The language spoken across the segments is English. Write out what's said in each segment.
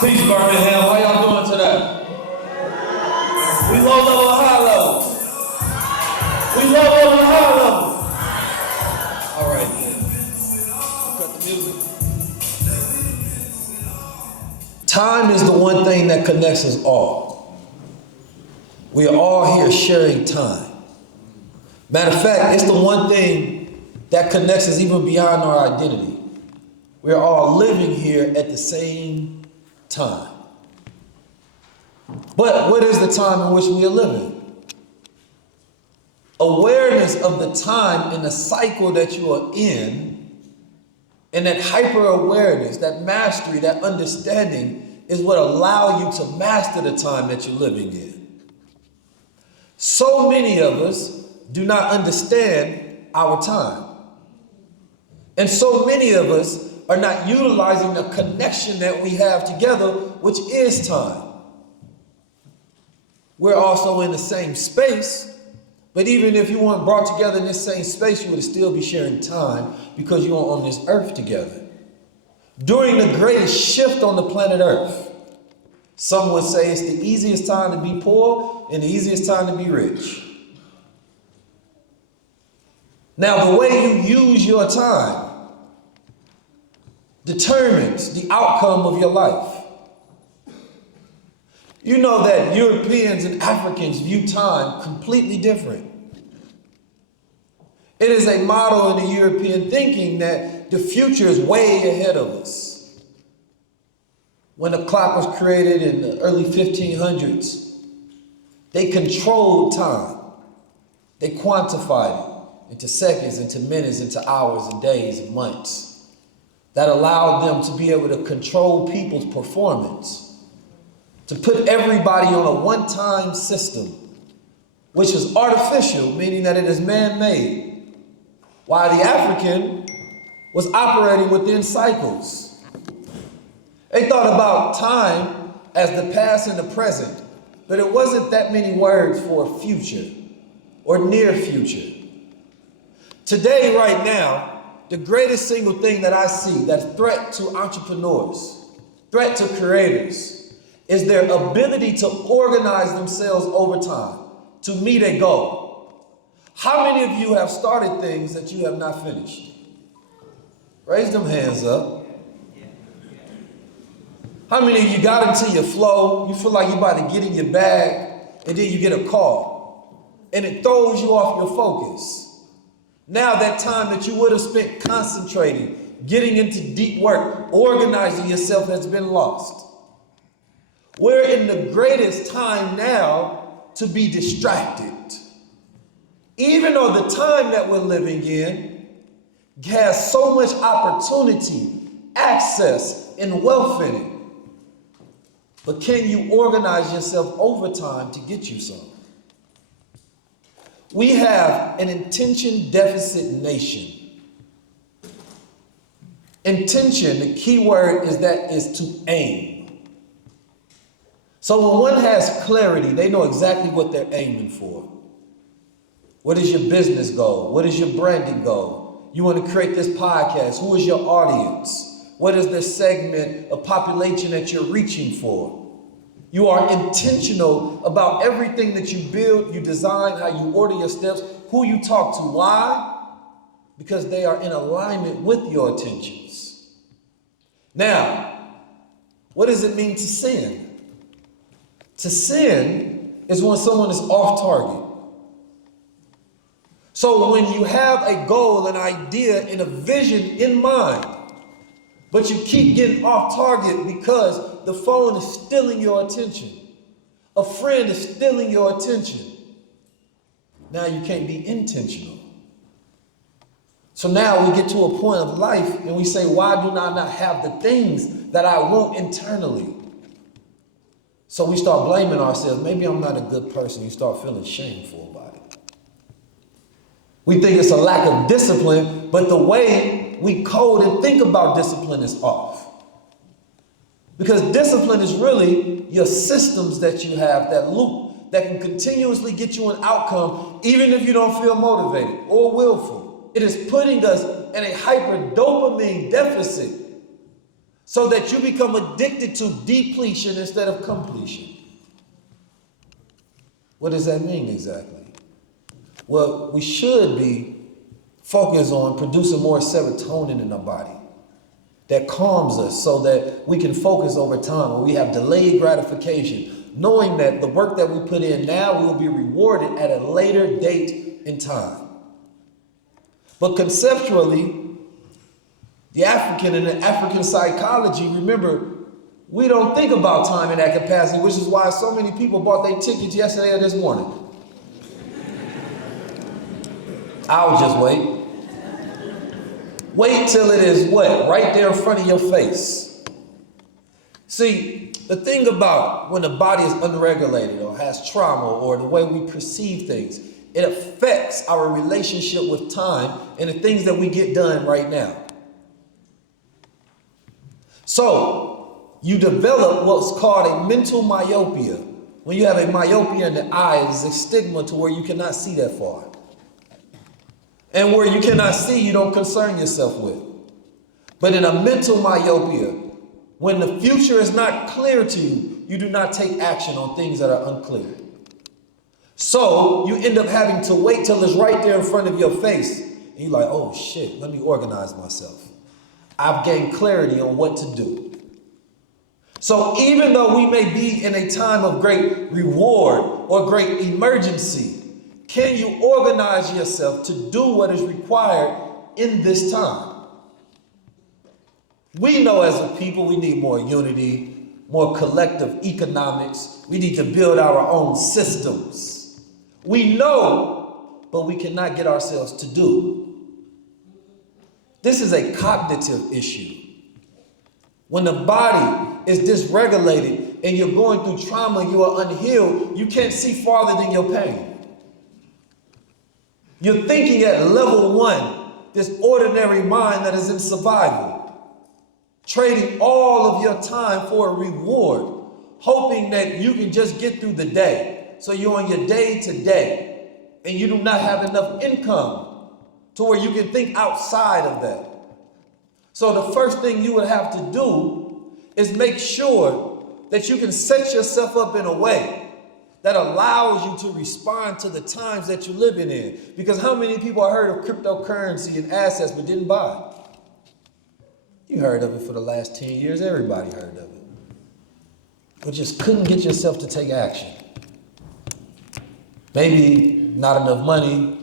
Peace, Birmingham. How y'all doing today? We low level and high level. We low level and high level. All right, then. Cut the music. Time is the one thing that connects us all. We are all here sharing time. Matter of fact, it's the one thing that connects us even beyond our identity. We're all living here at the same time. But what is the time in which we are living? Awareness of the time and the cycle that you are in, and that hyper-awareness, that mastery, that understanding is what allows you to master the time that you're living in. So many of us do not understand our time. And so many of us are not utilizing the connection that we have together, which is time. We're also in the same space, but even if you weren't brought together in this same space, you would still be sharing time because you're on this earth together. During the greatest shift on the planet Earth, some would say it's the easiest time to be poor and the easiest time to be rich. Now, the way you use your time determines the outcome of your life. You know that Europeans and Africans view time completely different. It is a model in the European thinking that the future is way ahead of us. When the clock was created in the early 1500s, they controlled time. They quantified it into seconds, into minutes, into hours and days and months. That allowed them to be able to control people's performance, to put everybody on a one-time system, which is artificial, meaning that it is man-made, while the African was operating within cycles. They thought about time as the past and the present, but it wasn't that many words for future or near future. Today, right now, the greatest single thing that I see that's threat to entrepreneurs, threat to creators, is their ability to organize themselves over time to meet a goal. How many of you have started things that you have not finished? Raise them hands up. How many of you got into your flow, you feel like you're about to get in your bag, and then you get a call, and it throws you off your focus? Now that time that you would have spent concentrating, getting into deep work, organizing yourself has been lost. We're in the greatest time now to be distracted. Even though the time that we're living in has so much opportunity, access, and wealth in it. But can you organize yourself over time to get you some? We have an intention deficit nation. Intention, the key word is to aim. So when one has clarity, they know exactly what they're aiming for. What is your business goal? What is your branding goal? You want to create this podcast. Who is your audience? What is the segment of population that you're reaching for? You are intentional about everything that you build, you design, how you order your steps, who you talk to. Why? Because they are in alignment with your intentions. Now, what does it mean to sin? To sin is when someone is off target. So when you have a goal, an idea, and a vision in mind, but you keep getting off target because the phone is stealing your attention. A friend is stealing your attention. Now you can't be intentional. So now we get to a point of life and we say, why do I not have the things that I want internally? So we start blaming ourselves. Maybe I'm not a good person. You start feeling shameful about it. We think it's a lack of discipline, but the way we code and think about discipline is off. Because discipline is really your systems that you have, that loop, that can continuously get you an outcome, even if you don't feel motivated or willful. It is putting us in a hyper dopamine deficit so that you become addicted to depletion instead of completion. What does that mean exactly? Well, we should be focused on producing more serotonin in our body that calms us so that we can focus over time when we have delayed gratification, knowing that the work that we put in now will be rewarded at a later date in time. But conceptually, the African and the African psychology, remember, we don't think about time in that capacity, which is why so many people bought their tickets yesterday or this morning. I'll just wait. Wait till it is what? Right there in front of your face. See, the thing about when the body is unregulated or has trauma or the way we perceive things, it affects our relationship with time and the things that we get done right now. So, you develop what's called a mental myopia. When you have a myopia in the eye, it's a stigma to where you cannot see that far. And where you cannot see, you don't concern yourself with. But in a mental myopia, when the future is not clear to you, you do not take action on things that are unclear. So you end up having to wait till it's right there in front of your face. And you're like, oh shit, let me organize myself. I've gained clarity on what to do. So even though we may be in a time of great reward or great emergency, can you organize yourself to do what is required in this time? We know as a people we need more unity, more collective economics. We need to build our own systems. We know, but we cannot get ourselves to do. This is a cognitive issue. When the body is dysregulated and you're going through trauma, you are unhealed, you can't see farther than your pain. You're thinking at level 1, this ordinary mind that is in survival, trading all of your time for a reward, hoping that you can just get through the day. So you're on your day to day, and you do not have enough income to where you can think outside of that. So the first thing you would have to do is make sure that you can set yourself up in a way that allows you to respond to the times that you're living in. Because how many people have heard of cryptocurrency and assets but didn't buy? You heard of it for the last 10 years. Everybody heard of it. But just couldn't get yourself to take action. Maybe not enough money,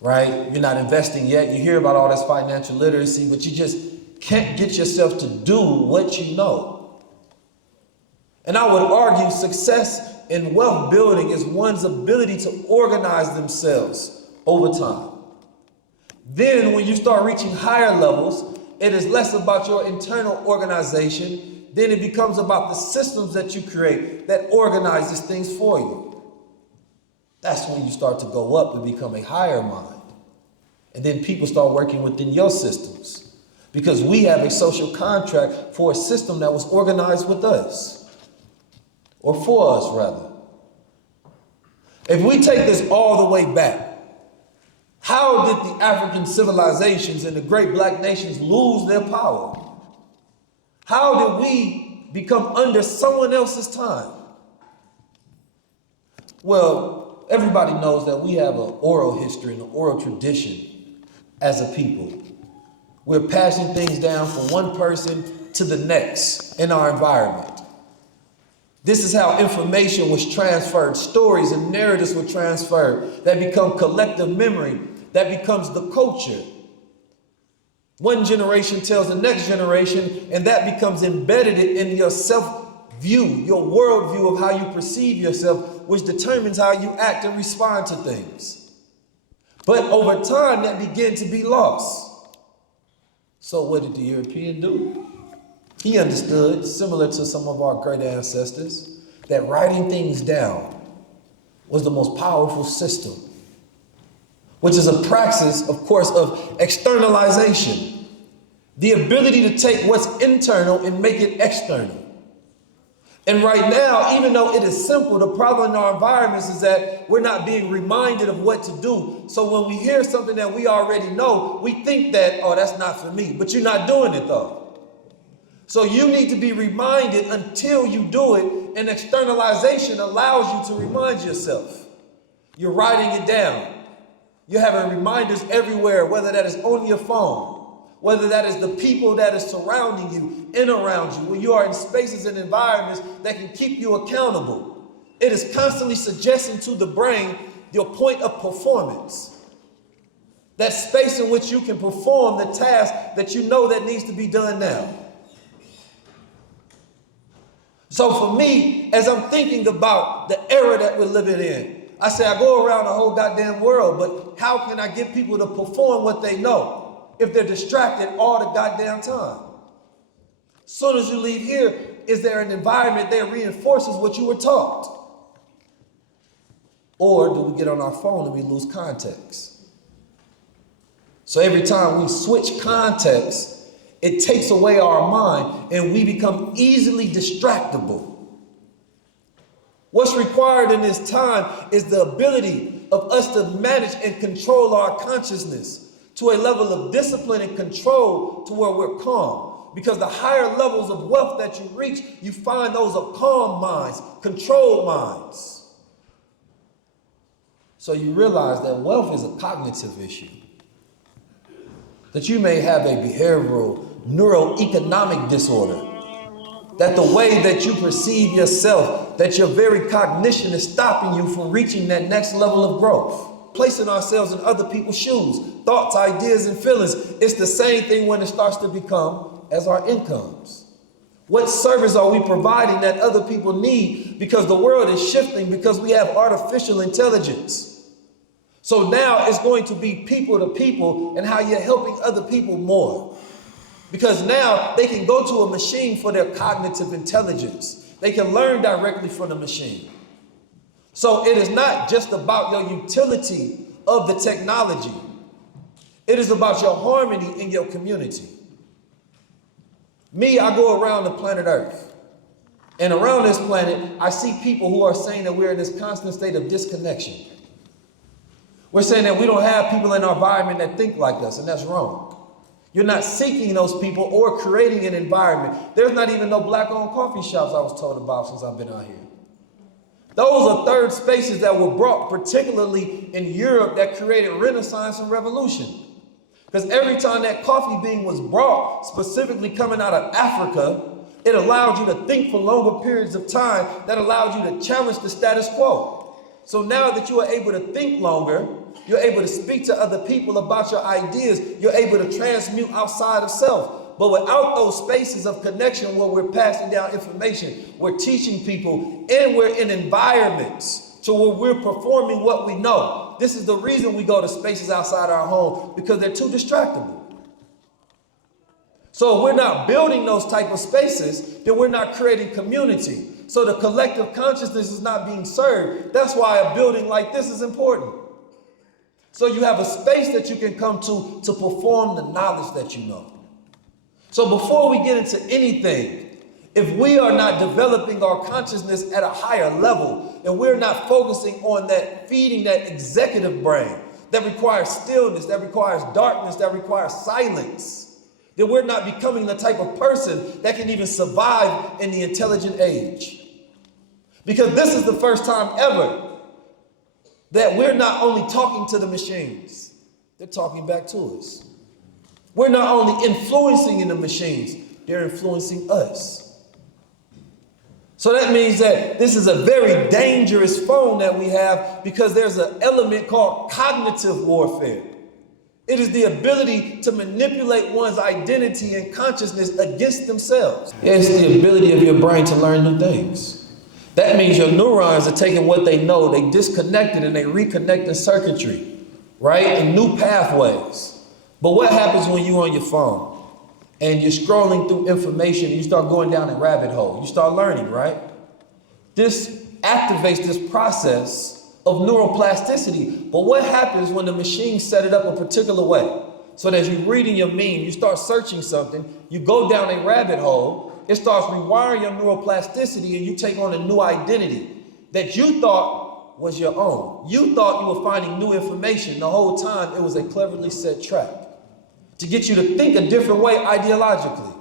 right? You're not investing yet. You hear about all this financial literacy, but you just can't get yourself to do what you know. And I would argue success in wealth building is one's ability to organize themselves over time. Then when you start reaching higher levels, it is less about your internal organization. Then it becomes about the systems that you create that organizes things for you. That's when you start to go up and become a higher mind. And then people start working within your systems because we have a social contract for a system that was organized with us. Or for us, rather. If we take this all the way back, how did the African civilizations and the great black nations lose their power? How did we become under someone else's time? Well, everybody knows that we have an oral history and an oral tradition as a people. We're passing things down from one person to the next in our environment. This is how information was transferred. Stories and narratives were transferred that become collective memory, that becomes the culture. One generation tells the next generation, and that becomes embedded in your self-view, your worldview of how you perceive yourself, which determines how you act and respond to things. But over time, that began to be lost. So what did the European do? He understood, similar to some of our great ancestors, that writing things down was the most powerful system, which is a praxis, of course, of externalization. The ability to take what's internal and make it external. And right now, even though it is simple, the problem in our environments is that we're not being reminded of what to do. So when we hear something that we already know, we think that, oh, that's not for me. But you're not doing it though. So you need to be reminded until you do it, and externalization allows you to remind yourself. You're writing it down. You're having reminders everywhere, whether that is on your phone, whether that is the people that is surrounding you, in around you, when you are in spaces and environments that can keep you accountable. It is constantly suggesting to the brain your point of performance. That space in which you can perform the task that you know that needs to be done now. So for me, as I'm thinking about the era that we're living in, I say I go around the whole goddamn world, but how can I get people to perform what they know if they're distracted all the goddamn time? As soon as you leave here, is there an environment that reinforces what you were taught? Or do we get on our phone and we lose context? So every time we switch context, it takes away our mind and we become easily distractible. What's required in this time is the ability of us to manage and control our consciousness to a level of discipline and control to where we're calm. Because the higher levels of wealth that you reach, you find those are calm minds, controlled minds. So you realize that wealth is a cognitive issue. That you may have a behavioral, neuroeconomic disorder. That the way that you perceive yourself, that your very cognition is stopping you from reaching that next level of growth. Placing ourselves in other people's shoes, thoughts, ideas, and feelings. It's the same thing when it starts to become as our incomes. What service are we providing that other people need? Because the world is shifting, because we have artificial intelligence. So now it's going to be people to people and how you're helping other people more. Because now they can go to a machine for their cognitive intelligence. They can learn directly from the machine. So it is not just about your utility of the technology. It is about your harmony in your community. Me, I go around the planet Earth. And around this planet, I see people who are saying that we're in this constant state of disconnection. We're saying that we don't have people in our environment that think like us, and that's wrong. You're not seeking those people or creating an environment. There's not even no black-owned coffee shops I was told about since I've been out here. Those are third spaces that were brought, particularly in Europe, that created Renaissance and revolution. Because every time that coffee bean was brought, specifically coming out of Africa, it allowed you to think for longer periods of time that allowed you to challenge the status quo. So now that you are able to think longer, you're able to speak to other people about your ideas. You're able to transmute outside of self. But without those spaces of connection where we're passing down information, we're teaching people, and we're in environments to where we're performing what we know. This is the reason we go to spaces outside our home, because they're too distractible. So if we're not building those type of spaces, then we're not creating community. So the collective consciousness is not being served. That's why a building like this is important. So you have a space that you can come to perform the knowledge that you know. So before we get into anything, if we are not developing our consciousness at a higher level, and we're not focusing on that, feeding that executive brain that requires stillness, that requires darkness, that requires silence, then we're not becoming the type of person that can even survive in the intelligent age. Because this is the first time ever that we're not only talking to the machines, they're talking back to us. We're not only influencing in the machines, they're influencing us. So that means that this is a very dangerous phone that we have, because there's an element called cognitive warfare. It is the ability to manipulate one's identity and consciousness against themselves. It's the ability of your brain to learn new things. That means your neurons are taking what they know, they disconnect it and they reconnect the circuitry, right? In new pathways. But what happens when you're on your phone and you're scrolling through information and you start going down a rabbit hole? You start learning, right? This activates this process of neuroplasticity. But what happens when the machine set it up a particular way? So that as you're reading your meme, you start searching something, you go down a rabbit hole, it starts rewiring your neuroplasticity, and you take on a new identity that you thought was your own. You thought you were finding new information. The whole time it was a cleverly set trap to get you to think a different way ideologically.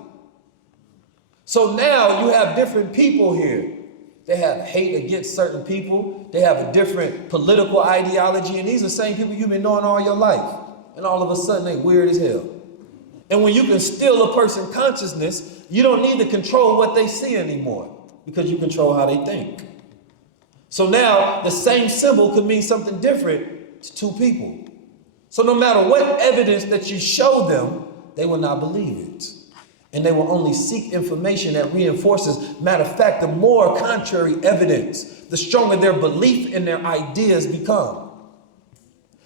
So now you have different people here. They have hate against certain people. They have a different political ideology. And these are the same people you've been knowing all your life. And all of a sudden they weird as hell. And when you can steal a person's consciousness, you don't need to control what they see anymore because you control how they think. So now the same symbol could mean something different to two people. So no matter what evidence that you show them, they will not believe it. And they will only seek information that reinforces. Matter of fact, the more contrary evidence, the stronger their belief in their ideas become.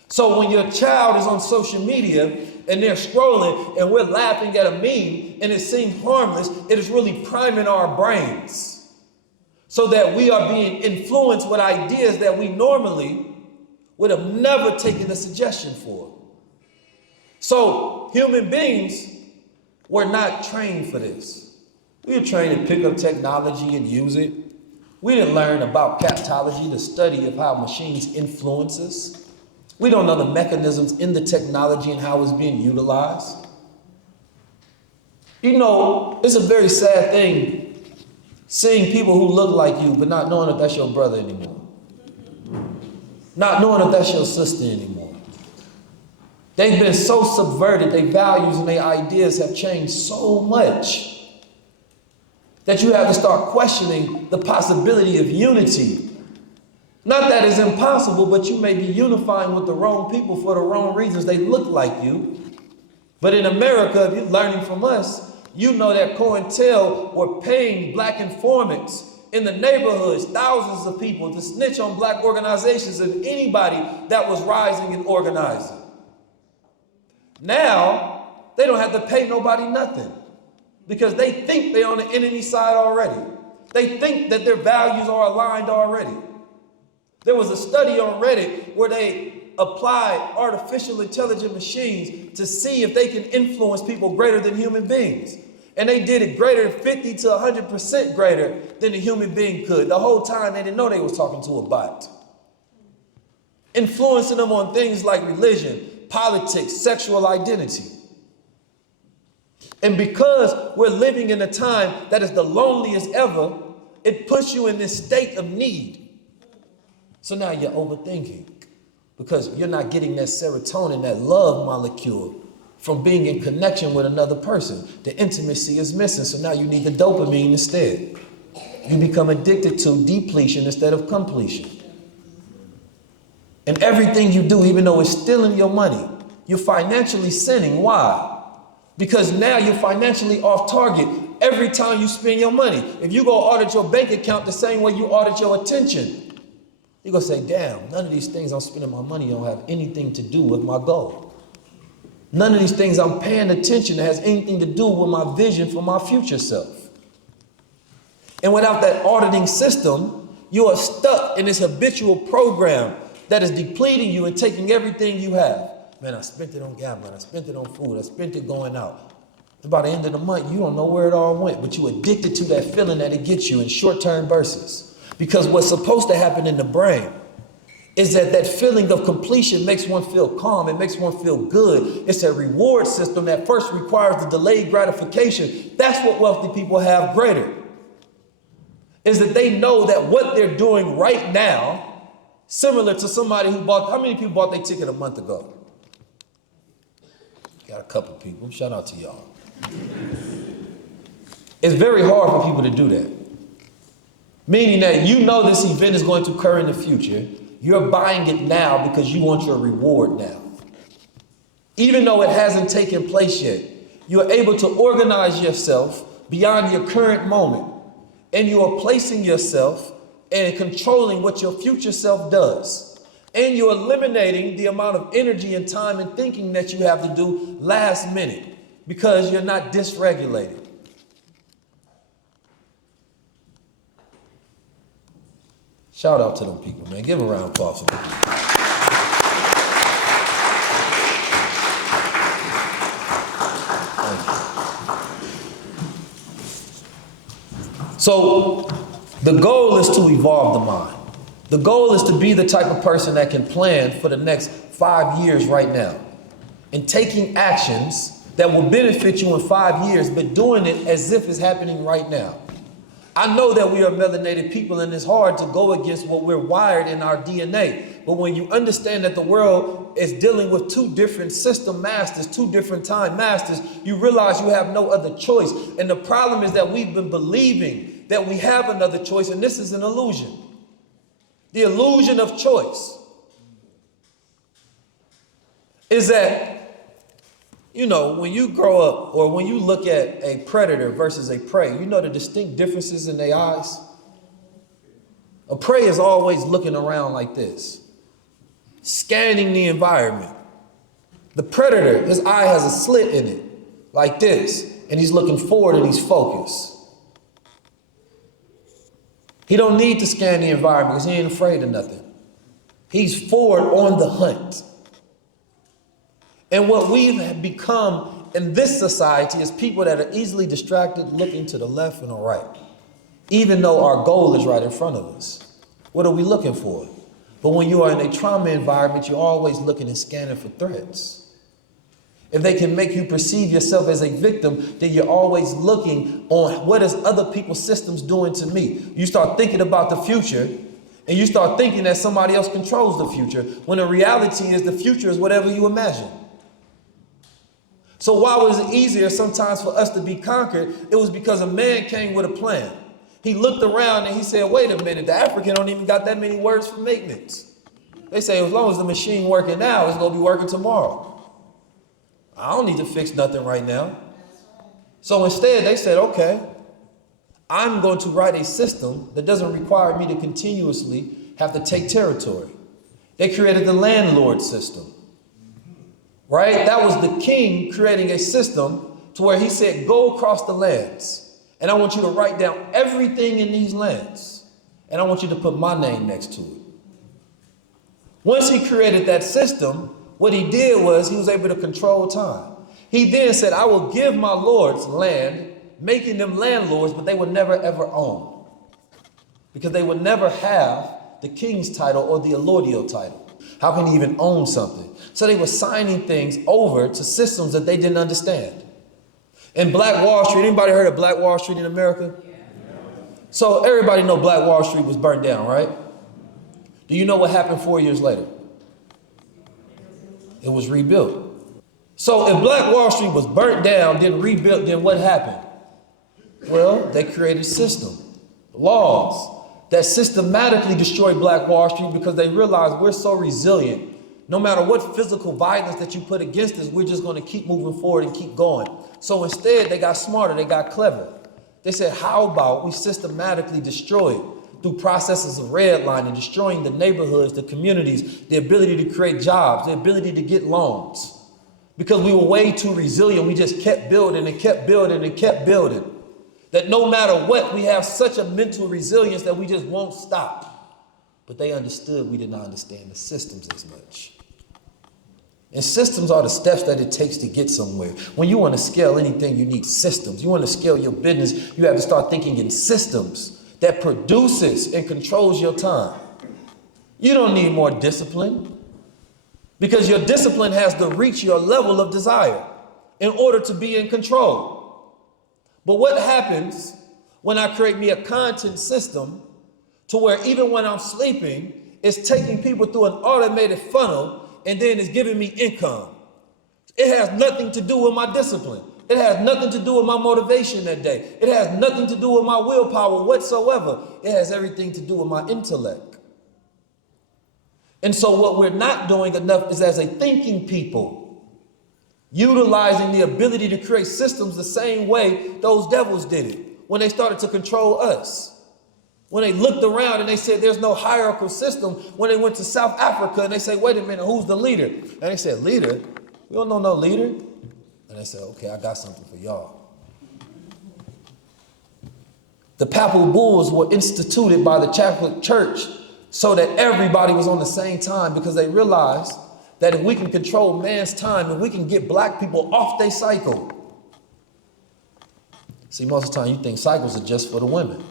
So when your child is on social media and they're scrolling and we're laughing at a meme and it seems harmless, it is really priming our brains so that we are being influenced with ideas that we normally would have never taken a suggestion for. So human beings were not trained for this. We were trained to pick up technology and use it. We didn't learn about captology, the study of how machines influence us. We don't know the mechanisms in the technology and how it's being utilized. You know, it's a very sad thing seeing people who look like you but not knowing if that's your brother anymore. Not knowing if that's your sister anymore. They've been so subverted, their values and their ideas have changed so much that you have to start questioning the possibility of unity. Not that it's impossible, but you may be unifying with the wrong people for the wrong reasons. They look like you. But in America, if you're learning from us, you know that COINTEL were paying black informants in the neighborhoods, thousands of people, to snitch on black organizations and anybody that was rising and organizing. Now, they don't have to pay nobody nothing because they think they're on the enemy side already. They think that their values are aligned already. There was a study on Reddit where they applied artificial intelligent machines to see if they can influence people greater than human beings. And they did it greater, 50 to 100% greater than a human being could. The whole time they didn't know they was talking to a bot. Influencing them on things like religion, politics, sexual identity. And because we're living in a time that is the loneliest ever, it puts you in this state of need. So now you're overthinking because you're not getting that serotonin, that love molecule from being in connection with another person. The intimacy is missing, so now you need the dopamine instead. You become addicted to depletion instead of completion. And everything you do, even though it's stealing your money, you're financially sinning. Why? Because now you're financially off target every time you spend your money. If you go audit your bank account the same way you audit your attention, you're going to say, damn, none of these things I'm spending my money on have anything to do with my goal. None of these things I'm paying attention to has anything to do with my vision for my future self. And without that auditing system, you are stuck in this habitual program that is depleting you and taking everything you have. Man, I spent it on gambling, I spent it on food, I spent it going out. And by the end of the month, you don't know where it all went, but you're addicted to that feeling that it gets you in short-term bursts. Because what's supposed to happen in the brain is that feeling of completion makes one feel calm, it makes one feel good. It's a reward system that first requires the delayed gratification. That's what wealthy people have greater. Is that they know that what they're doing right now, similar to somebody who bought, how many people bought their ticket a month ago? Got a couple people, shout out to y'all. It's very hard for people to do that. Meaning that you know this event is going to occur in the future. You're buying it now because you want your reward now. Even though it hasn't taken place yet, you're able to organize yourself beyond your current moment. And you are placing yourself and controlling what your future self does. And you're eliminating the amount of energy and time and thinking that you have to do last minute because you're not dysregulated. Shout out to them people, man. Give them a round of applause for them. So the goal is to evolve the mind. The goal is to be the type of person that can plan for the next 5 years right now. And taking actions that will benefit you in 5 years, but doing it as if it's happening right now. I know that we are melanated people and it's hard to go against what we're wired in our DNA. But when you understand that the world is dealing with two different system masters, two different time masters, you realize you have no other choice. And the problem is that we've been believing that we have another choice, and this is an illusion. The illusion of choice is that, you know, when you grow up or when you look at a predator versus a prey, you know the distinct differences in their eyes? A prey is always looking around like this, scanning the environment. The predator, his eye has a slit in it, like this, and he's looking forward and he's focused. He don't need to scan the environment because he ain't afraid of nothing. He's forward on the hunt. And what we've become in this society is people that are easily distracted, looking to the left and the right, even though our goal is right in front of us. What are we looking for? But when you are in a trauma environment, you're always looking and scanning for threats. If they can make you perceive yourself as a victim, then you're always looking on what is other people's systems doing to me. You start thinking about the future, and you start thinking that somebody else controls the future, when the reality is the future is whatever you imagine. So why was it easier sometimes for us to be conquered? It was because a man came with a plan. He looked around and he said, wait a minute, the African don't even got that many words for maintenance. They say as long as the machine working now, it's gonna be working tomorrow. I don't need to fix nothing right now. So instead they said, okay, I'm going to write a system that doesn't require me to continuously have to take territory. They created the landlord system. Right? That was the king creating a system to where he said, go across the lands. And I want you to write down everything in these lands. And I want you to put my name next to it. Once he created that system, what he did was he was able to control time. He then said, I will give my lords land, making them landlords, but they would never ever own. Because they would never have the king's title or the allodial title. How can he even own something? So they were signing things over to systems that they didn't understand. In Black Wall Street, anybody heard of Black Wall Street in America? Yeah. So everybody know Black Wall Street was burnt down, right? Do you know what happened 4 years later? It was rebuilt. So if Black Wall Street was burnt down, then rebuilt, then what happened? Well, they created a system, laws, that systematically destroyed Black Wall Street because they realized we're so resilient. No matter what physical violence that you put against us, we're just going to keep moving forward and keep going. So instead, they got smarter, they got clever. They said, how about we systematically destroy it through processes of redlining, destroying the neighborhoods, the communities, the ability to create jobs, the ability to get loans. Because we were way too resilient, we just kept building and kept building and kept building. That no matter what, we have such a mental resilience that we just won't stop. But they understood we did not understand the systems as much. And systems are the steps that it takes to get somewhere. When you want to scale anything, you need systems. You want to scale your business, you have to start thinking in systems that produces and controls your time. You don't need more discipline because your discipline has to reach your level of desire in order to be in control. But what happens when I create me a content system to where even when I'm sleeping, it's taking people through an automated funnel and then it's giving me income? It has nothing to do with my discipline. It has nothing to do with my motivation that day. It has nothing to do with my willpower whatsoever. It has everything to do with my intellect. And so what we're not doing enough is, as a thinking people, utilizing the ability to create systems the same way those devils did it when they started to control us. When they looked around and they said there's no hierarchical system, when they went to South Africa and they said, wait a minute, who's the leader? And they said, leader? We don't know no leader. And they said, okay, I got something for y'all. The papal bulls were instituted by the Catholic Church so that everybody was on the same time, because they realized that if we can control man's time, if we can get black people off their cycle. See, most of the time you think cycles are just for the women.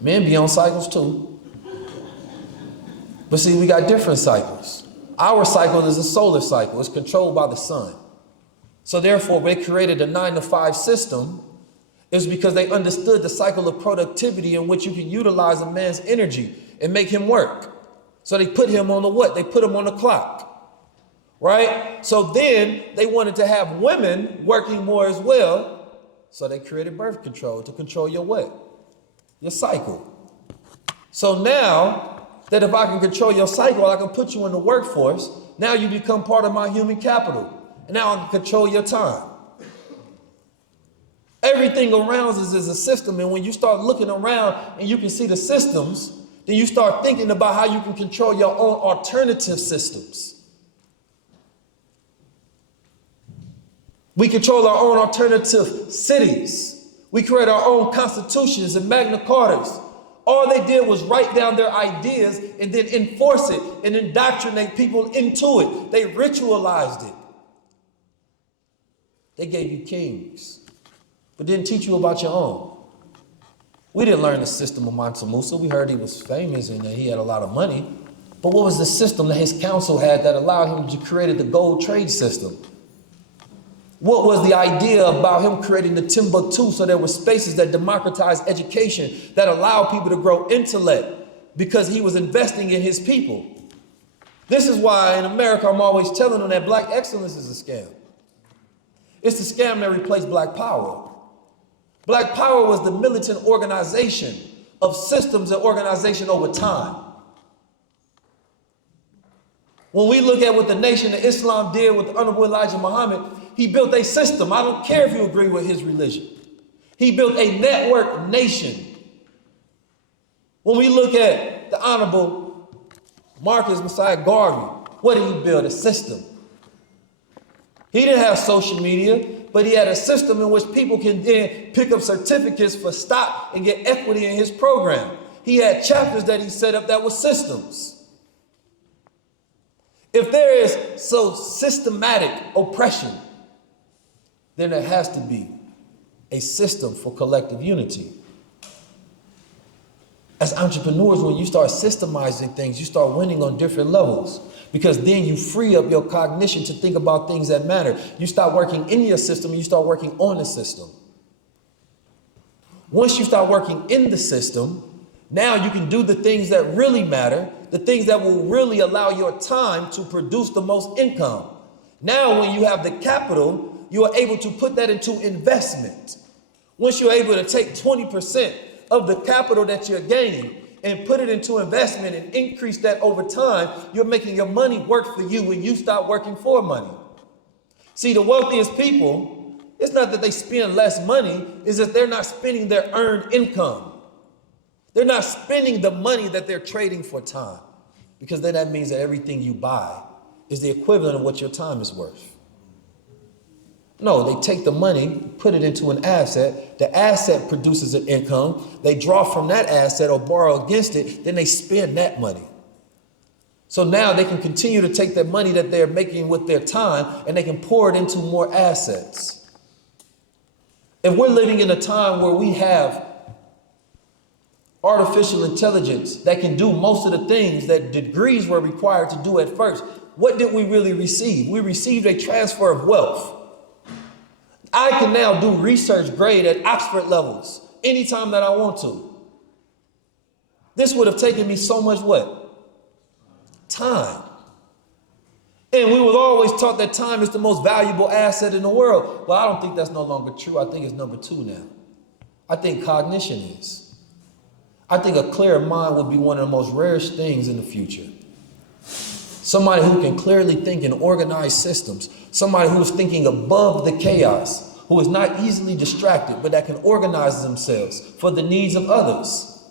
Men be on cycles too. But see, we got different cycles. Our cycle is a solar cycle. It's controlled by the sun. So therefore, they created a 9-to-5 system is because they understood the cycle of productivity in which you can utilize a man's energy and make him work. So they put him on the what? They put him on the clock, right? So then they wanted to have women working more as well. So they created birth control to control your what? Your cycle. So now that if I can control your cycle, I can put you in the workforce. Now you become part of my human capital. And now I can control your time. Everything around us is a system. And when you start looking around and you can see the systems, then you start thinking about how you can control your own alternative systems. We control our own alternative cities. We create our own constitutions and Magna Cartas. All they did was write down their ideas and then enforce it and indoctrinate people into it. They ritualized it. They gave you kings, but didn't teach you about your own. We didn't learn the system of Mansa Musa. We heard he was famous and that he had a lot of money. But what was the system that his council had that allowed him to create the gold trade system? What was the idea about him creating the Timbuktu so there were spaces that democratized education, that allowed people to grow intellect because he was investing in his people? This is why in America I'm always telling them that black excellence is a scam. It's the scam that replaced black power. Black power was the militant organization of systems and organization over time. When we look at what the Nation of Islam did with the Honorable Elijah Muhammad, he built a system. I don't care if you agree with his religion. He built a network nation. When we look at the Honorable Marcus Messiah Garvey, what did he build? A system. He didn't have social media, but he had a system in which people can then pick up certificates for stock and get equity in his program. He had chapters that he set up that were systems. If there is so systematic oppression, then there has to be a system for collective unity. As entrepreneurs, when you start systemizing things, you start winning on different levels. Because then you free up your cognition to think about things that matter. You start working in your system, and you start working on the system. Once you start working in the system, now you can do the things that really matter, the things that will really allow your time to produce the most income. Now, when you have the capital, you are able to put that into investment. Once you're able to take 20% of the capital that you're gaining and put it into investment and increase that over time, you're making your money work for you when you stop working for money. See, the wealthiest people, it's not that they spend less money, it's that they're not spending their earned income. They're not spending the money that they're trading for time, because then that means that everything you buy is the equivalent of what your time is worth. No, they take the money, put it into an asset. The asset produces an income. They draw from that asset or borrow against it. Then they spend that money. So now they can continue to take that money that they're making with their time and they can pour it into more assets. If we're living in a time where we have artificial intelligence that can do most of the things that degrees were required to do at first, what did we really receive? We received a transfer of wealth. I can now do research grade at Oxford levels anytime that I want to. This would have taken me so much what? Time. And we were always taught that time is the most valuable asset in the world. Well, I don't think that's no longer true. I think it's number 2 now. I think cognition is. I think a clear mind would be one of the most rarest things in the future. Somebody who can clearly think in organized systems. Somebody who is thinking above the chaos, who is not easily distracted, but that can organize themselves for the needs of others.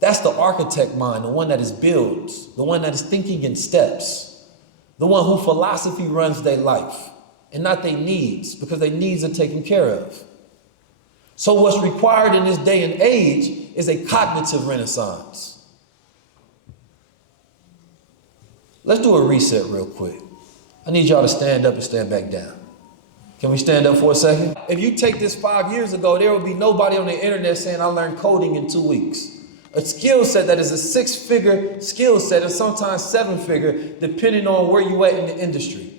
That's the architect mind, the one that is built, the one that is thinking in steps, the one who philosophy runs their life and not their needs, because their needs are taken care of. So what's required in this day and age is a cognitive renaissance. Let's do a reset real quick. I need y'all to stand up and stand back down. Can we stand up for a second? If you take this 5 years ago, there would be nobody on the internet saying, I learned coding in 2 weeks. A skill set that is a 6-figure skill set and sometimes 7-figure, depending on where you at in the industry.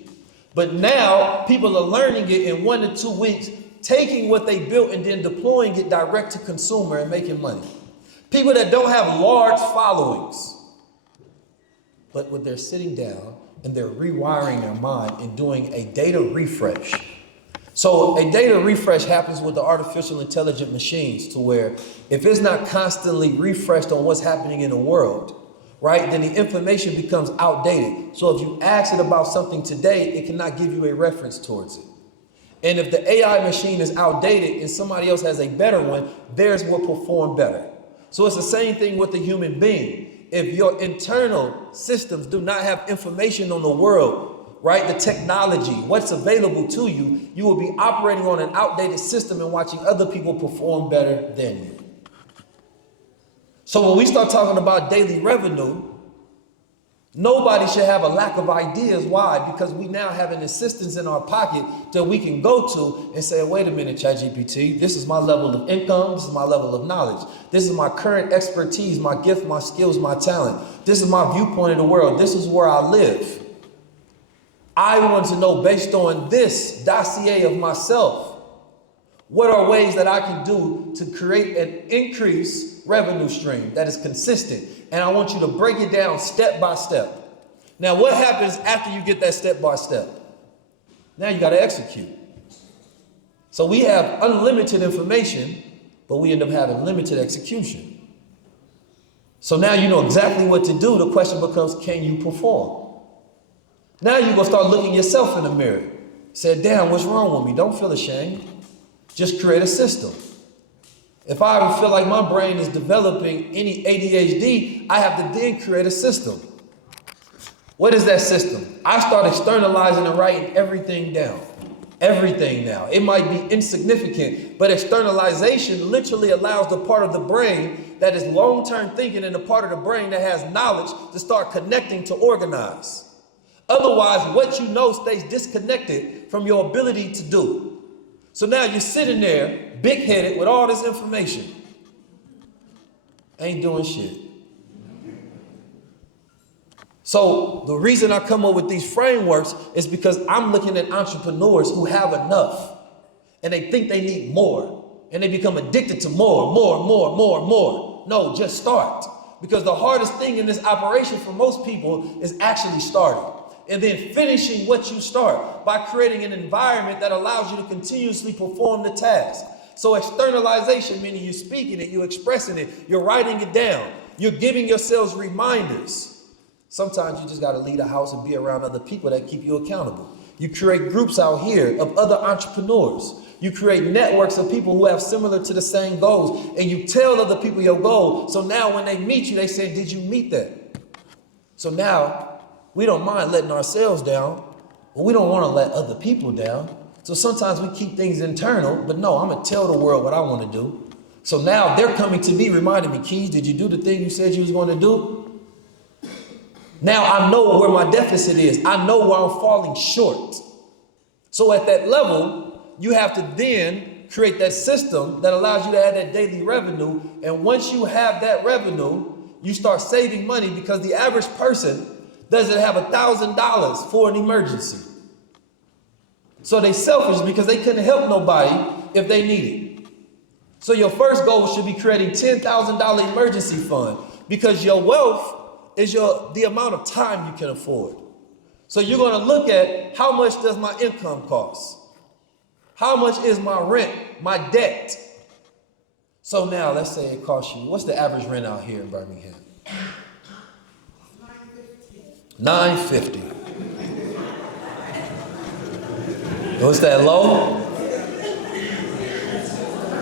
But now people are learning it in 1 to 2 weeks, taking what they built and then deploying it direct to consumer and making money. People that don't have large followings, but when they're sitting down and they're rewiring their mind and doing a data refresh. So a data refresh happens with the artificial intelligent machines, to where if it's not constantly refreshed on what's happening in the world, right, then the information becomes outdated. So if you ask it about something today, it cannot give you a reference towards it. And if the AI machine is outdated and somebody else has a better one, theirs will perform better. So it's the same thing with the human being. If your internal systems do not have information on the world, right, the technology, what's available to you, you will be operating on an outdated system and watching other people perform better than you. So when we start talking about daily revenue, nobody should have a lack of ideas. Why? Because we now have an assistance in our pocket that we can go to and say, wait a minute, ChatGPT, this is my level of income, this is my level of knowledge, this is my current expertise, my gift, my skills, my talent, this is my viewpoint of the world, this is where I live. I want to know, based on this dossier of myself, what are ways that I can do to create an increased revenue stream that is consistent? And I want you to break it down step by step. Now, what happens after you get that step by step? Now you got to execute. So we have unlimited information, but we end up having limited execution. So now you know exactly what to do. The question becomes, can you perform? Now you're going to start looking yourself in the mirror. Say, damn, what's wrong with me? Don't feel ashamed. Just create a system. If I ever feel like my brain is developing any ADHD, I have to then create a system. What is that system? I start externalizing and writing everything down. Everything now. It might be insignificant, but externalization literally allows the part of the brain that is long-term thinking and the part of the brain that has knowledge to start connecting to organize. Otherwise, what you know stays disconnected from your ability to do. So now you're sitting there, big-headed, with all this information. Ain't doing shit. So the reason I come up with these frameworks is because I'm looking at entrepreneurs who have enough, and they think they need more, and they become addicted to more. No, just start. Because the hardest thing in this operation for most people is actually starting. And then finishing what you start by creating an environment that allows you to continuously perform the task. So externalization, meaning you're speaking it, you're expressing it, you're writing it down, you're giving yourselves reminders. Sometimes you just got to leave the house and be around other people that keep you accountable. You create groups out here of other entrepreneurs. You create networks of people who have similar to the same goals, and you tell other people your goal. So now when they meet you, they say, did you meet that? So now, we don't mind letting ourselves down, but we don't want to let other people down. So sometimes we keep things internal, but no, I'm going to tell the world what I want to do. So now they're coming to me, reminding me, Keys, did you do the thing you said you was going to do? Now I know where my deficit is. I know where I'm falling short. So at that level, you have to then create that system that allows you to have that daily revenue. And once you have that revenue, you start saving money, because the average person doesn't have $1,000 for an emergency. So they selfish because they couldn't help nobody if they need it. So your first goal should be creating $10,000 emergency fund, because your wealth is the amount of time you can afford. So you're going to look at, how much does my income cost? How much is my rent, my debt? So now let's say it costs you, what's the average rent out here in Birmingham? $950. What's that, low?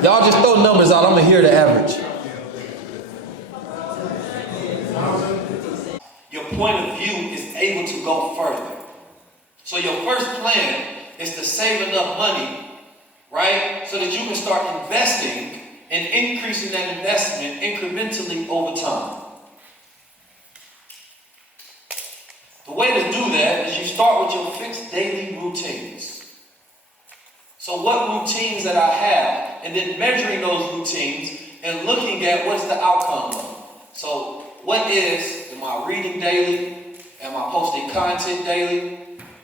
Y'all just throw numbers out. I'm gonna hear the average. Your point of view is able to go further. So your first plan is to save enough money, right? So that you can start investing and increasing that investment incrementally over time. The way to do that is you start with your fixed daily routines. So what routines that I have, and then measuring those routines and looking at what's the outcome of them. So am I reading daily? Am I posting content daily?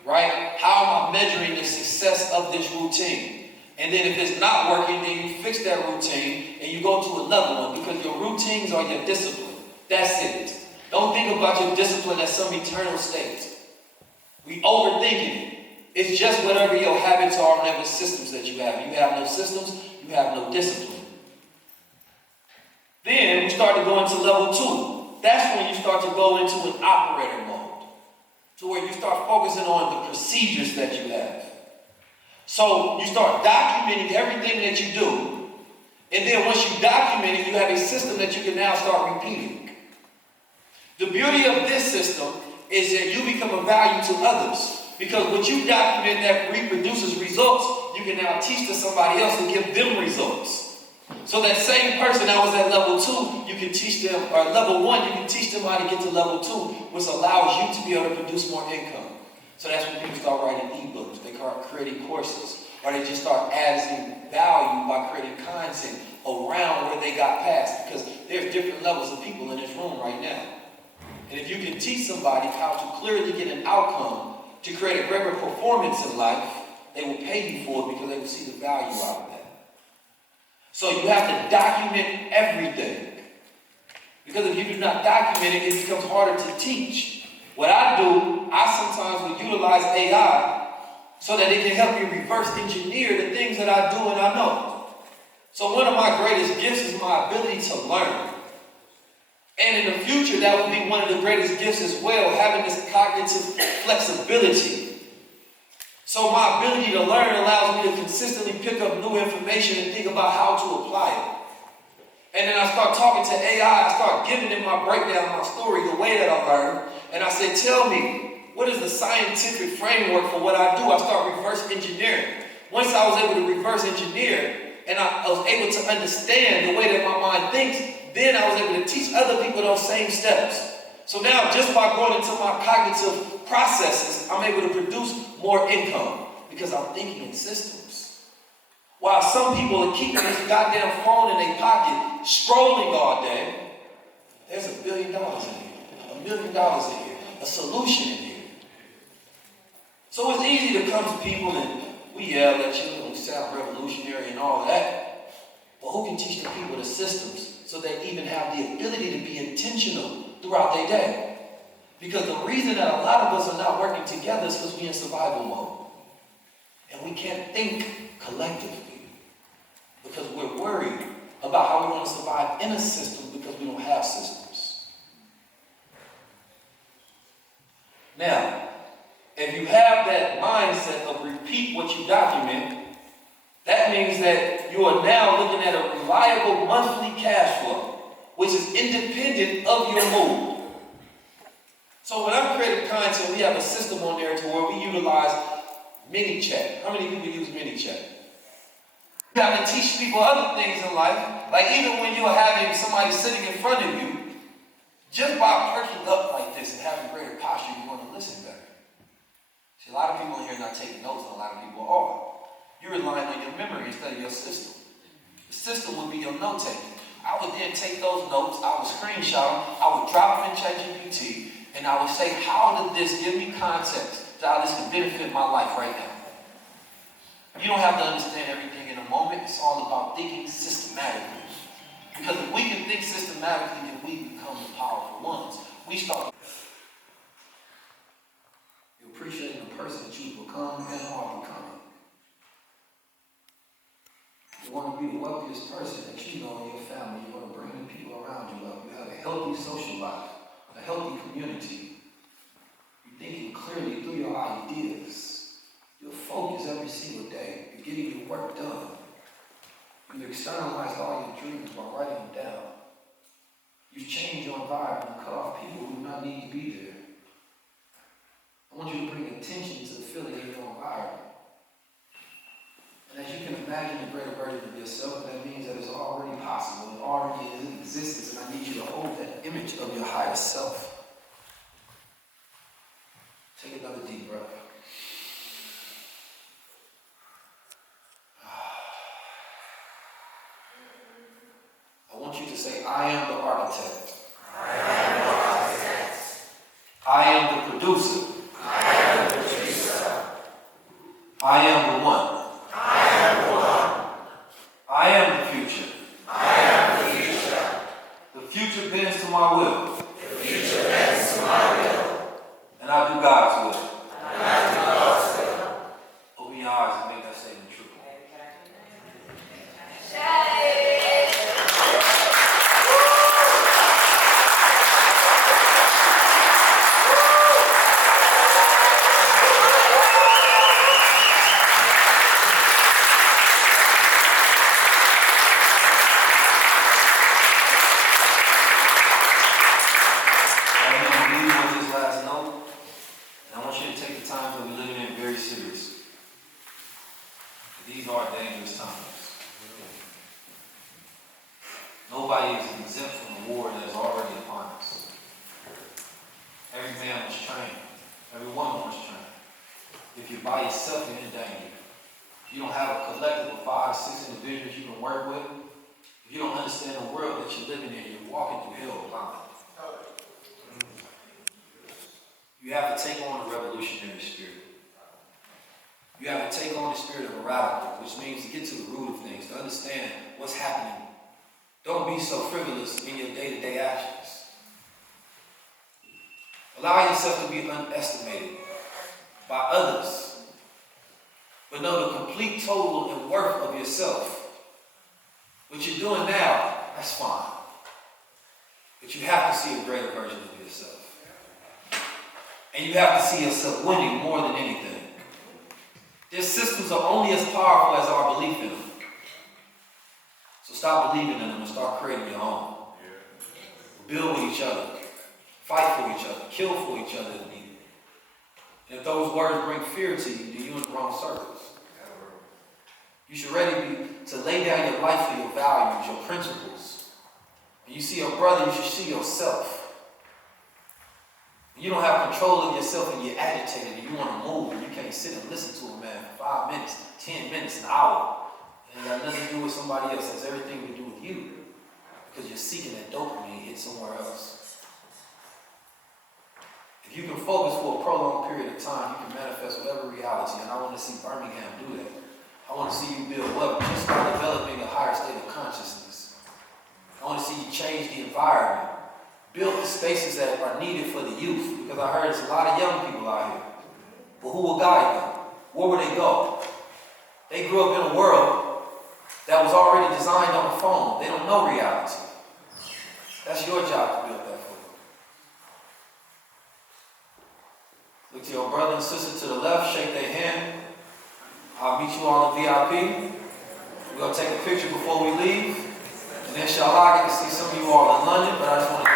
right? How am I measuring the success of this routine? And then if it's not working, then you fix that routine and you go to another one, because your routines are your discipline. That's it. Don't think about your discipline as some eternal state. We overthinking it. It's just whatever your habits are, whatever systems that you have. You have no systems, you have no discipline. Then we start to go into level 2. That's when you start to go into an operator mode, to where you start focusing on the procedures that you have. So you start documenting everything that you do, and then once you document it, you have a system that you can now start repeating. The beauty of this system is that you become a value to others, because what you document that reproduces results, you can now teach to somebody else and give them results. So that same person that was at level 2, you can teach them, or level 1, you can teach them how to get to level 2, which allows you to be able to produce more income. So that's when people start writing ebooks, they start creating courses, or they just start adding value by creating content around where they got past, because there's different levels of people in this room right now. And if you can teach somebody how to clearly get an outcome to create a greater performance in life, they will pay you for it because they will see the value out of that. So you have to document everything. Because if you do not document it, it becomes harder to teach. What I do, I sometimes will utilize AI so that it can help me reverse engineer the things that I do and I know. So one of my greatest gifts is my ability to learn. And in the future, that will be one of the greatest gifts as well, having this cognitive flexibility. So my ability to learn allows me to consistently pick up new information and think about how to apply it. And then I start talking to AI, I start giving it my breakdown, my story, the way that I learn. And I say, tell me, what is the scientific framework for what I do? I start reverse engineering. Once I was able to reverse engineer, and I was able to understand the way that my mind thinks, then I was able to teach other people those same steps. So now, just by going into my cognitive processes, I'm able to produce more income because I'm thinking in systems. While some people are keeping this goddamn phone in their pocket, scrolling all day, there's $1 billion in here, $1 million in here, a solution in here. So it's easy to come to people and we yell at you and we sound revolutionary and all that. But who can teach the people the systems so they even have the ability to be intentional throughout their day? Because the reason that a lot of us are not working together is because we're in survival mode. And we can't think collectively because we're worried about how we're going to survive in a system because we don't have systems. Now, if you have that mindset of repeat what you document, that means that you are now looking at a reliable monthly cash flow, which is independent of your mood. So when I'm creating content, we have a system on there to where we utilize mini-chat. How many people use mini-chat? You have to teach people other things in life, like even when you're having somebody sitting in front of you, just by perking up like this and having greater posture, you're going to listen better. See, a lot of people in here are not taking notes, and a lot of people are. You're relying on your memory instead of your system. The system would be your note-taking. I would then take those notes, I would screenshot them, I would drop them in ChatGPT, and I would say, how did this give me context to how this can benefit my life right now? You don't have to understand everything in a moment. It's all about thinking systematically. Because if we can think systematically, then we become the powerful ones. We start appreciating the person that you become and are becoming. You want to be the wealthiest person that you know in your family. You want to bring the people around you up. You have a healthy social life, a healthy community. You're thinking clearly through your ideas. You're focused every single day. You're getting your work done. You've externalized all your dreams by writing them down. You've changed your environment and cut off people who do not need to be there. I want you to bring attention to the feeling in your environment. And as you can imagine a greater version of yourself, that means that it's already possible. It already is in existence, and I need you to hold that image of your higher self. Take another deep breath. I want you to say, I am the architect. I am the architect. I am the producer. I am the producer. bends to my will. The future bends to my will. And I do God's will. And I do God's will. Open your eyes and make that statement true. These are dangerous times. Nobody is exempt from the war that is already upon us. Every man was trained. Every woman was trained. If you're by yourself, you're in danger. If you don't have a collective of 5 or 6 individuals you can work with, if you don't understand the world that you're living in, you're walking through hell blind. You have to take on the revolutionary spirit. You have to take on the spirit of morality, which means to get to the root of things, to understand what's happening. Don't be so frivolous in your day-to-day actions. Allow yourself to be underestimated by others, but know the complete total and worth of yourself. What you're doing now, that's fine. But you have to see a greater version of yourself. And you have to see yourself winning more than anything. Their systems are only as powerful as our belief in them. So stop believing in them and start creating your own. Build with each other. Fight for each other. Kill for each other if needed. And if those words bring fear to you, then you're in the wrong circles. You should ready be to lay down your life for your values, your principles. When you see your brother, you should see yourself. You don't have control of yourself and you're agitated and you want to move and you can't sit and listen to a man for 5 minutes, 10 minutes, an hour. And it got nothing to do with somebody else. It has everything to do with you. Because you're seeking that dopamine hit somewhere else. If you can focus for a prolonged period of time, you can manifest whatever reality. And I want to see Birmingham do that. I want to see you build wealth. Just start developing a higher state of consciousness. I want to see you change the environment. Build the spaces that are needed for the youth, because I heard there's a lot of young people out here. But who will guide them? Where will they go? They grew up in a world that was already designed on the phone. They don't know reality. That's your job to build that for them. Look to your brother and sister to the left, shake their hand. I'll meet you all in VIP. We're going to take a picture before we leave. And inshallah, I get to see some of you all in London, but I just want to